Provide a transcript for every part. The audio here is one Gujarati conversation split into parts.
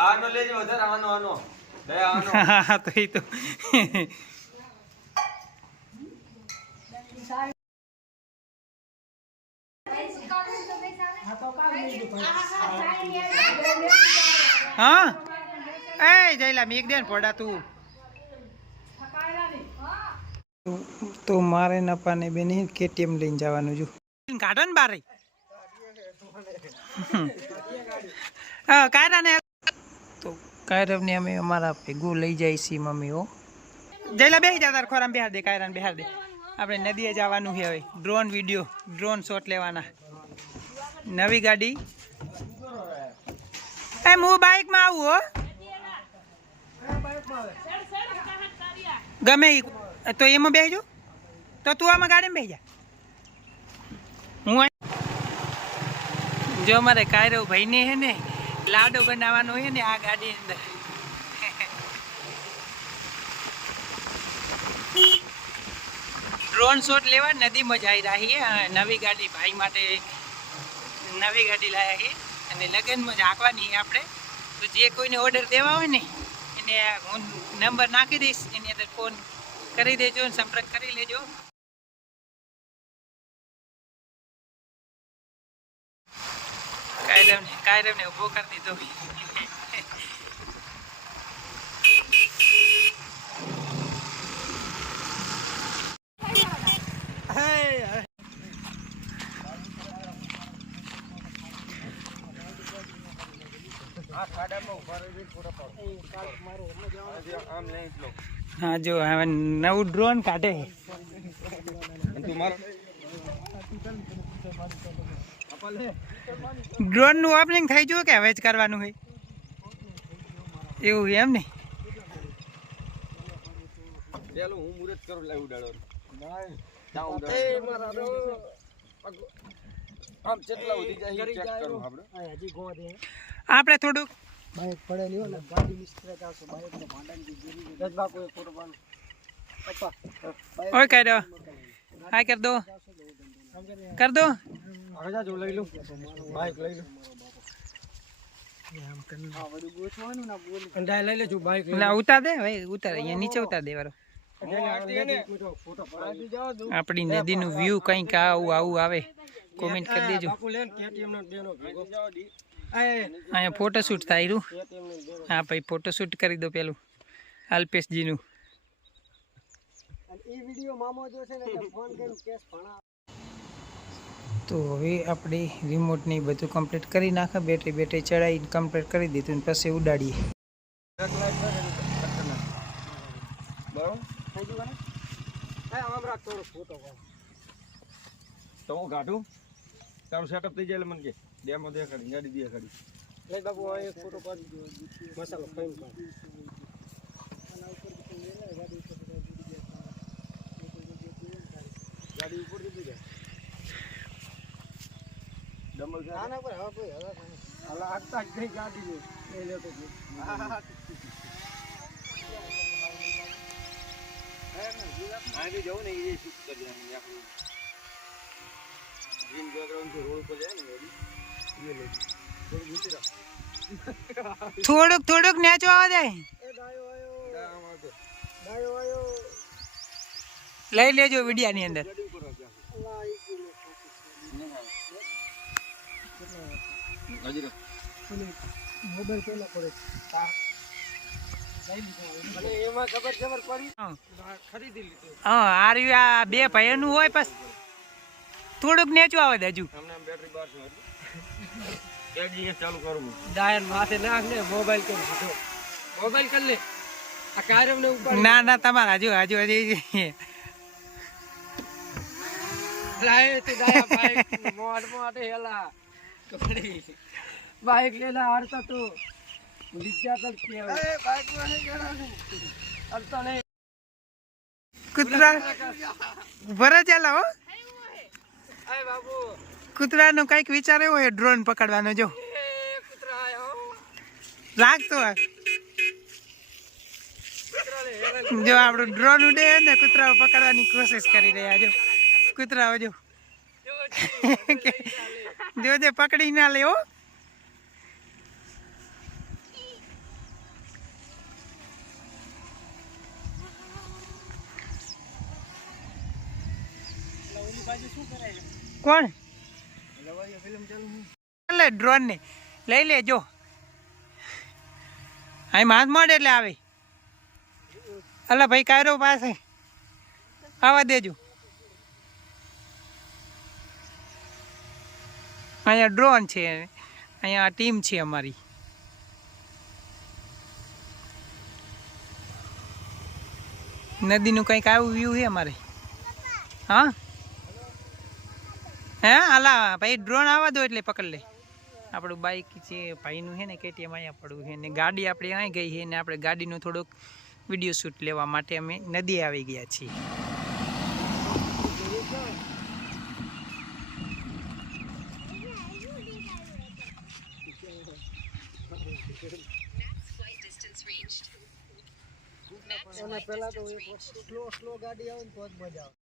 આનો લેજો વધારે આનો લે આનો હા તો એ તો હા એ જઈલા મેક દે ને પોડા તું તો મારે નપાને બેની કેટીએમ લઈને જવાનું છું કાઢો ને બારે હા કાયરા ને તો કાયરવ ને અમે અમારા ભેગું લઈ જાય છીએ મમ્મીઓ જઈલા બેસી જા તાર ખોરામાં બેહાર દે કાયરાને બેહાર દે આપણે નદીએ જવાનું છે હવે ડ્રોન શોટ લેવાના નવી ગાડી એ હું બાઇકમાં આવું હો ગમે તો એમાં બેસજો તો તું આમાં ગાડીમાં બેસી જા હું જો અમારે કાયરવ ભાઈને હે ને લાડો બનાવવાનો છે ને આ ગાડી અંદર ડ્રોન શોટ લેવા નદીમાં જઈ રહી નવી ગાડી ભાઈ માટે નવી ગાડી લાયા છે અને લગ્નમાં જ હાંકવાની આપણે તો જે કોઈને ઓર્ડર દેવા હોય ને એને હું નંબર નાખી દઈશ એની અંદર ફોન કરી દેજો અને સંપર્ક કરી લેજો કાયરવને ઉભો કરી દીધો હા જો હવે નવું ડ્રોન કાઢે ડ્રોન નું ઓપનિંગ થઈ ગયું કે હવે જ કરવાનું હોય એવું એમ ને આપણે થોડુંક બાઈક પડેલી હોય ને ગાડી મિસ્ત્રી આવશે બાઈક ને ભાંડાની ગજબા કોઈ ફોટો પાડો પપ્પા ઓય કર દો હાય કર દો આગળ જો લઈ લો બાઈક લઈ લો આમ કર આ બધું ગોઠવાનું ના બોલ અંડાય લઈ લેજો બાઈક ના ઉતાર દે ભાઈ ઉતાર અહીંયા નીચે ઉતાર દે વારો આપણી નદીનું વ્યૂ કંઈક આવું આવે કોમેન્ટ કરી દેજો અહીંયા ફોટોશૂટ થાય રહ્યું હા ભાઈ ફોટોશૂટ કરી દો પેલું અલ્પેશજીનું તો હવે આપણે રિમોટની બધું કમ્પ્લીટ કરી નાખે બેટરી ચડાવી કમ્પ્લીટ કરી દીધું ને પછી ઉડાડીએ તો હું કાઢું તારું સેટઅપ થઈ જાય મને કે ડેમો દેખાડી ગાડી દેખાડી લઈ બાબુ આ એક ફોટો પાડી દો મસાલો ફ્રેમ કર ગાડી ઉપર દીધી જાય ડબલ આના પર હવે કોઈ હલા આગતા જ ગઈ ગાડી એ લેતો આ બી જવું ને એ શૂટ કરી દેવાનું આપણું ગ્રીન બેકગ્રાઉન્ડ થી રોડ પર જાય ને એ લે થોડુંક નેચો આવે જાય એ ડાયો આયો લઈ લેજો વિડિયા ની અંદર મોબાઈલ કેલા પડે એમાં ખબર પડી ખરીદી લીધું હા આ બે ભાઈઓનું હોય બસ થોડુંક નેચું આવે હજુ બેટરી 12 ચાલુ કરું ડાયર માથે નાખ ને મોબાઈલ કરી દીધો મોબાઈલ કરી લે આ કાયરવ ને ઉપર ના તમારા હજુ લાય તે ડાયા બાઈક મોડે હેલા બાઈક લેલા હરતા તો વિદ્યા કર કે એ બાઈક માં નહીં ગરાનું હરતા નહીં કુતરા ભરે ચાલા હો આય બાબુ કૂતરાનો કઈક વિચાર એવો છે ડ્રોન પકડવાનો જો કૂતરા આયો લાગતો જો આપણું ડ્રોન ઉડે ને કૂતરાઓ પકડવાની કોશિશ કરી રહ્યા જો કૂતરાઓ જો જોજે પકડી ના લે હો. કોણ ડ્રોન ને લઈ લેજો. અહીં માથ મળે એટલે આવે. અલા ભાઈ કાયરો પાસે આવવા દેજો. અહીંયા ડ્રોન છે, અહીંયા ટીમ છે અમારી. નદીનું કંઈક આવું વ્યૂ છે અમારે. હા હે અલા ભાઈ ડ્રોન આવવા દો એટલે પકડ લે. આપણું બાઇક છે ભાઈનું છે ને KTM અહીંયા પડવું છે ને ગાડી આપણે અહીં ગઈ છે ને આપણે ગાડીનું થોડુંક વિડીયો શૂટ લેવા માટે અમે નદી આવી ગયા છીએ. પેલા તો સ્લો ગાડી આવે ને તો જ મજા આવે.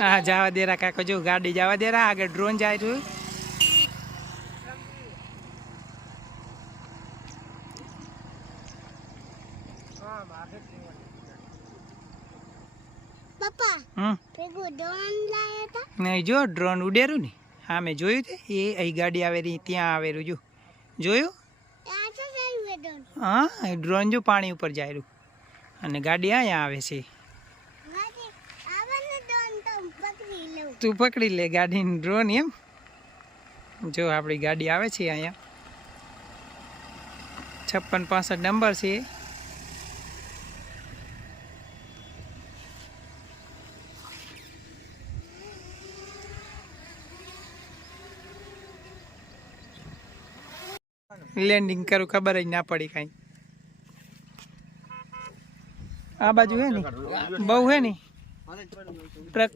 હા જવા દે રા કાકો, જો ગાડી જવા દે રા, આગળ ડ્રોન જાય છે. નહીં જો ડ્રોન ઉડેરું ને, હા મેં જોયું છે. એ અહીં ગાડી આવેલી ત્યાં આવેલું જો જોયું. હા ડ્રોન જો પાણી ઉપર જાય રહ્યું અને ગાડી અહીંયા આવે છે. તું પકડી લે ગાડીની ડ્રોન એમ. જો આપણી ગાડી આવે છે અહીંયા 5665 નંબર છે. લેન્ડિંગ કરું ખબર જ ના પડી કાંઈ. આ બાજુ હે ને બહુ હે ને ટ્રક.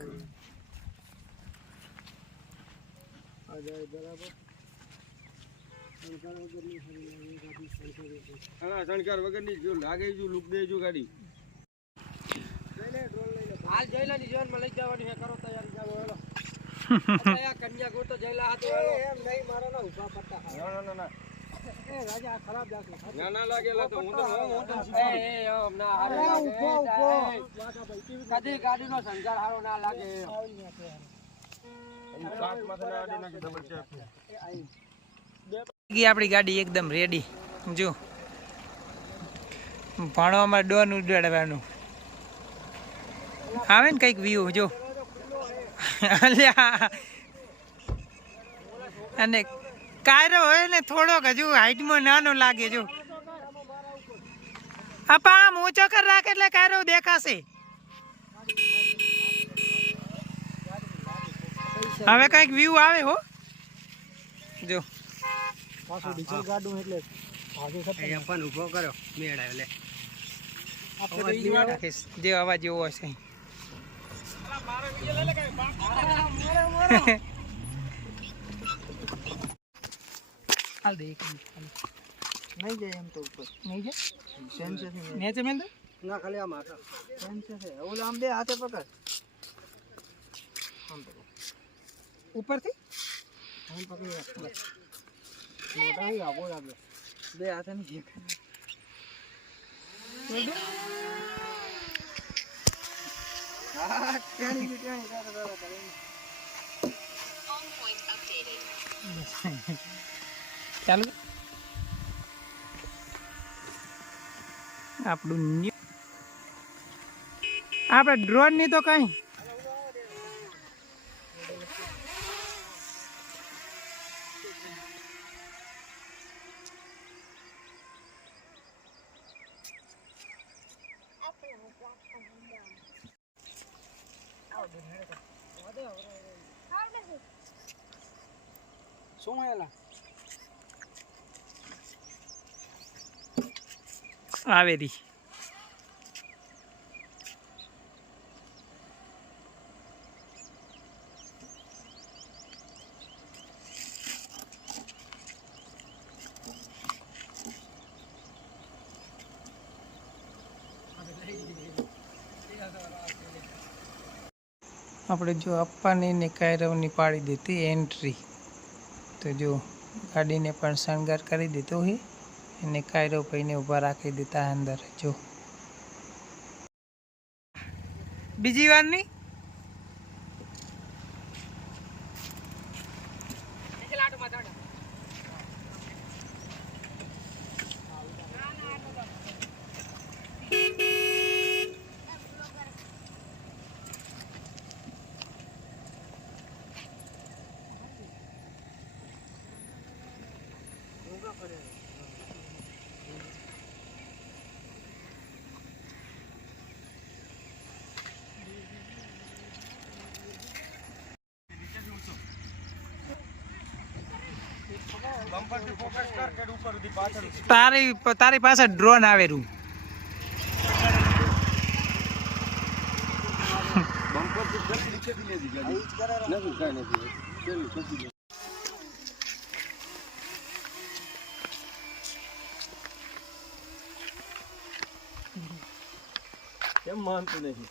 શણકાર વગરની જો લાગે જો લુક દે જો ગાડી. હાલ જઈલા ની જીવન માં લઈ જવાની છે, કરો તૈયારી જાવ હેલો. આ કન્યા ગોતો જઈલા હતો હેલો. એમ નહીં મારો ના ઉભા પટ્ટા. ના એ રાજા ખરાબ લાગે. ના લાગેલા તો હું તો એ ઓમ ના હારે ઉભો કદી ગાડી નો શણગાર હારો ના લાગે. આપણી ગાડી એકદમ રેડી. જો ભણવામાં ડોન ઉડાડવાનું આવે ને કઈક વ્યૂ જો. અને કાયરો હોય ને થોડોક હજુ હાઈટમાં નાનો લાગે જો. આપા આમ ઊંચો કર રાખે એટલે કાયરો દેખાશે. હવે કઈક વ્યૂ આવે હો જો. પાછું ડીઝલ ગાડું એટલે ભાગે છે પણ ઊભો કર્યો મેળાયો લે. આપણે તો ઈ રાખીશ જે અવાજ એવો હશે. મારો વિડિયો લે લે કે મારો હાલ દે એક નહીં જાય એમ તો ઉપર નહીં જાય. સેન્સર છે નેચે મેલ દે ના ખાલી આમ હાથ સેન્સર છે. ઓલા આમ બે હાથે પકડ આમ પકડ ઉપરથી આમ પકડી રાખ. મોટા હી આગો લાગે બે હાથે નહીં એક હા ક્યાંની ક્યાંની દાદા કરે ચાલુ આપણું આપણે ડ્રોન ની તો કઈ શું હેલા આવેરી આપણે જો અપ્પાની ને કાયરવની પાડી દીધી એન્ટ્રી. તો જો ગાડીને પણ શણગાર કરી દીધો છે અને કાયરવ ભાઈને ઊભા રાખી દીધા અંદર. જો બીજી વાર નહીં તારી પાસે ડ્રોન આવેલું. કેમ માનતું નહીં?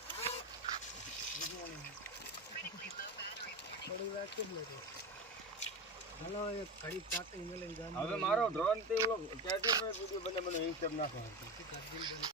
હવે મારો ડ્રોન થી ઓલો 30 મિનિટ વિડિયો બને મને ઇન્સ્ટાગ્રામ નાખો.